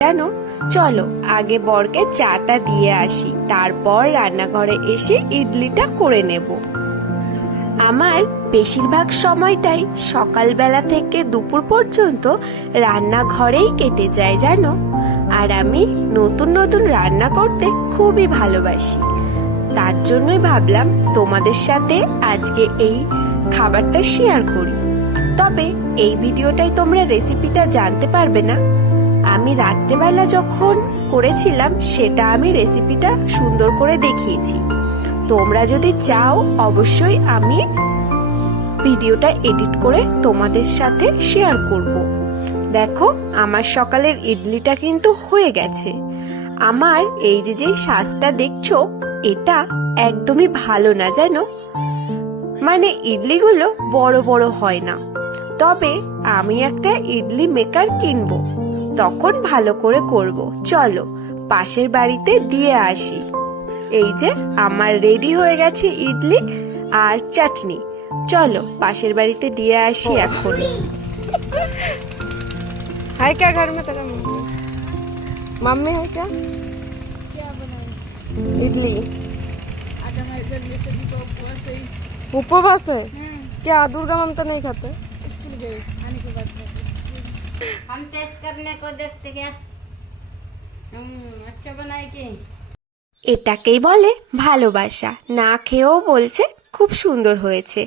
জানো, চলো আগে বরকে চাটা দিয়ে আসি, তারপর রান্নাঘরে এসে ইডলিটা করে নেব। আমার বেশিরভাগ সময়টাই সকালবেলা থেকে দুপুর পর্যন্ত রান্নাঘরেই কেটে যায় জানো। আর আমি নতুন নতুন রান্না করতে খুবই ভালোবাসি। তার জন্যই ভাবলাম তোমাদের সাথে আজকে এই খাবারটা শেয়ার করি। তবে এই ভিডিওটাই তোমরা রেসিপিটা জানতে পারবে না। আমি রাত্রেবেলা যখন করেছিলাম সেটা আমি রেসিপিটা সুন্দর করে দেখিয়েছি। তোমরা যদি চাও অবশ্যই আমি ভিডিওটা এডিট করে তোমাদের সাথে শেয়ার করব। দেখো, আমার সকালের ইডলিটা কিন্তু হয়ে গেছে। আমার এই যে সাজটা দেখছো, এটা একদমই ভালো না জানো। মানে ইডলিগুলো বড় বড় হয় না। তবে আমি একটা ইডলি মেকার কিনবো, তখন ভালো করে করব। চলো পাশের বাড়িতে দিয়ে আসি। এই যে আমার রেডি হয়ে গেছে ইডলি আর চাটনি। চলো পাশের বাড়িতে দিয়ে আসি এখন। है क्या घर में तेरा मम्मी? मम्मी है क्या? इडली। आज हमारे घर में सभी को उपवास है। उपवास है क्या? दुर्गा ममता नहीं खाते? स्कूल गए, आने के बाद खाते। हम टेस्ट करने को देखते क्या? अच्छा बनाए कि? এটাকেই বলে ভালোবাসা। না খেয়েও বলছে খুব সুন্দর হয়েছে।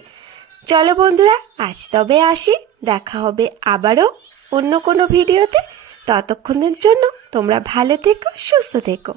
চলো বন্ধুরা, আজ তবে আসি। দেখা হবে আবারও অন্য কোনো ভিডিওতে। ততক্ষণের জন্য তোমরা ভালো থেকো, সুস্থ থেকো।